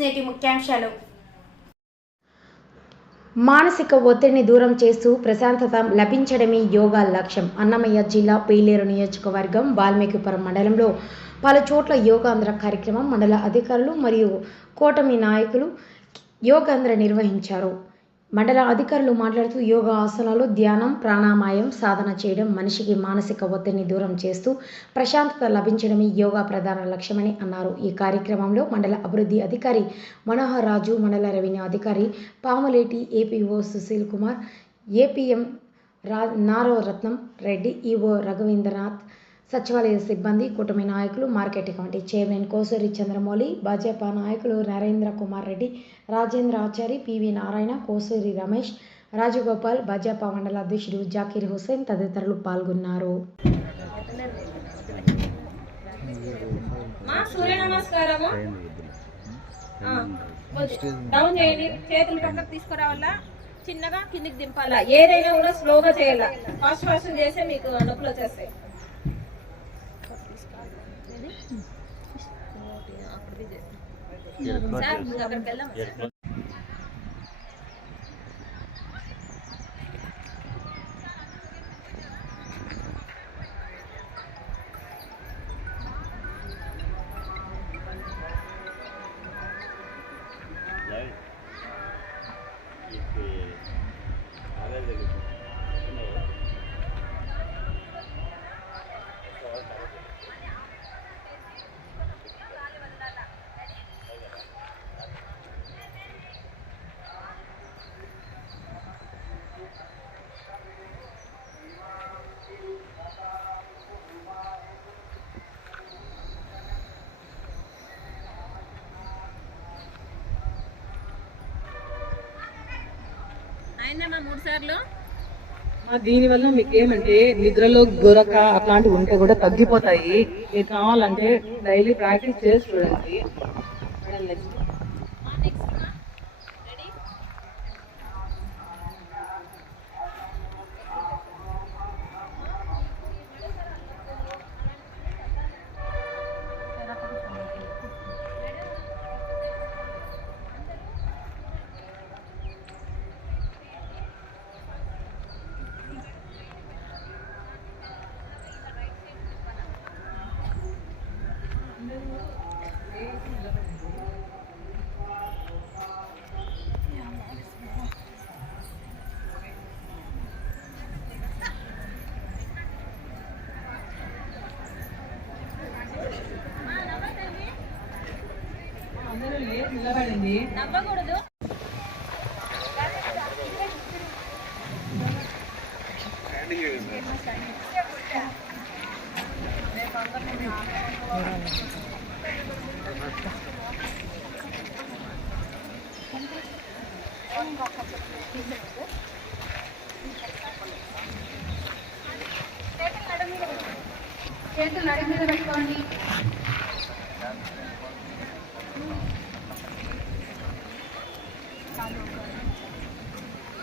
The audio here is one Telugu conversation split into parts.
నేటి ముఖ్యాంశాలు. మానసిక ఒత్తిడిని దూరం చేస్తూ ప్రశాంతత లభించడమే యోగా లక్ష్యం. అన్నమయ్య జిల్లా పేలేరు నియోజకవర్గం వాల్మీకిపురం మండలంలో పలు చోట్ల యోగాంధ్ర కార్యక్రమం మండల అధికారులు మరియు కూటమి నాయకులు యోగాంధ్ర నిర్వహించారు. మండల అధికారులు మాట్లాడుతూ యోగా ఆసనాలు ధ్యానం ప్రాణాయామం సాధన చేయడం మనిషికి మానసిక ఒత్తిడిని దూరం చేస్తూ ప్రశాంతత లభించడమే యోగా ప్రధాన లక్ష్యమని అన్నారు. ఈ కార్యక్రమంలో మండల అభివృద్ధి అధికారి మనోహర్ రాజు మండల రెవెన్యూ అధికారి పాములేటి ఏపీఓ సుశీల్ కుమార్ ఏపీఎం రా నారో రత్నం రెడ్డి ఈఓ రఘువీంద్రనాథ్ సచివాలయ సిబ్బంది కూటమి నాయకులు market committee chairman Kosuri Chandramouli Bhajapa నాయకులు నరేంద్ర కుమార్ రెడ్డి రాజేంద్ర ఆచారి పివి నారాయణ కోసూరి రమేష్ రాజగోపాల్ భాజపా మండల అధ్యక్షుడు జాకీర్ హుసేన్ తదితరులు పాల్గొన్నారు. సూర్య నమస్కారము. డౌన్ చేయండి. చేతులు పక్కకు తీసుకురావాలా? చిన్నగా కిందికి దింపాలా? ఏదైనా కూడా స్లోగా చేయాలా? ఫాస్ట్ ఫాస్ట్ చేస్తే మీకు నొప్పులు వచ్చేస్తాయి. సార్ మీరు అక్కడికి వెళ్దాం అయిందమ్మా మూడు సార్లు. దీనివల్ల మీకు ఏమంటే నిద్రలో గొరక అట్లాంటివి ఉంటే కూడా తగ్గిపోతాయి. మీకు కావాలంటే డైలీ ప్రాక్టీస్ చేసి చూడండి. నిలబడింది నెక్స్ట్ నవ్వకూడదు. చేతులు నడి మీద పెట్టుకోండి.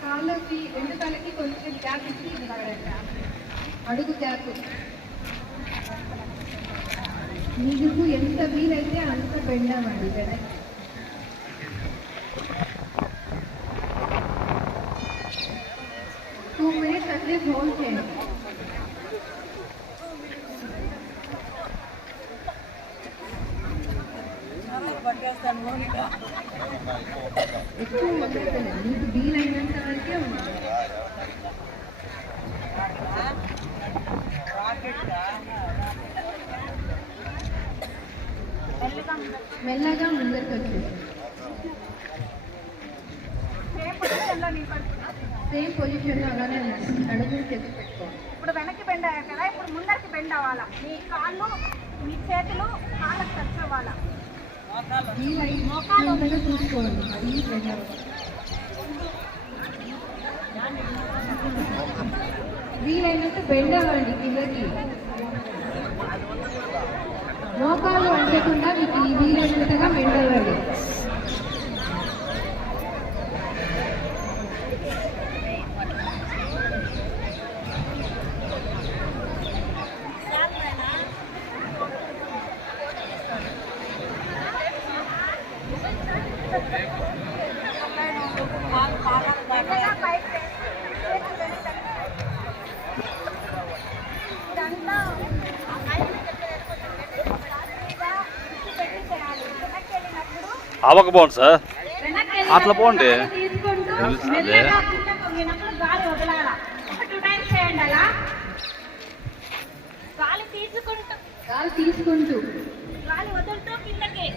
కాళ్ళకి రెండు కాళ్ళకి కొంచెం గ్యాప్ ఇచ్చి నిలబడండి అడుగు గ్యాప్ మీకు ఎంత వీలైతే అంత పెండామండి వెనక్కి టూ మినిట్స్ అట్లే హోల్డ్ చేయండి. ఎక్కువ వదలకండి. మీకు వీలైనంత వరకే ఉంది మెల్లగా ముందరికి వచ్చేసి. సేమ్ పొజిషన్లో అలానే నడుము చేసి పెట్టుకోండి ఇప్పుడు వెనక్కి బెండ్ అయ్యారు కదా ఇప్పుడు ముందరికి బెండ్ అవ్వాలా? మీ కాళ్ళు మీ చేతులు కాళ్ళకి టచ్ అవ్వాలా? వీలైనంతగా చూసుకోండి. వీలైనంత బెండ్ అవ్వండి కిందకి. మోకాలు అంటకుండా మీకు వీలైనంతగా బెండ్ అవ్వండి అవ్వకపోండి సార్. అట్లా పోండి. తీసుకుంటూ. అదే వదులుతూ కిందకి.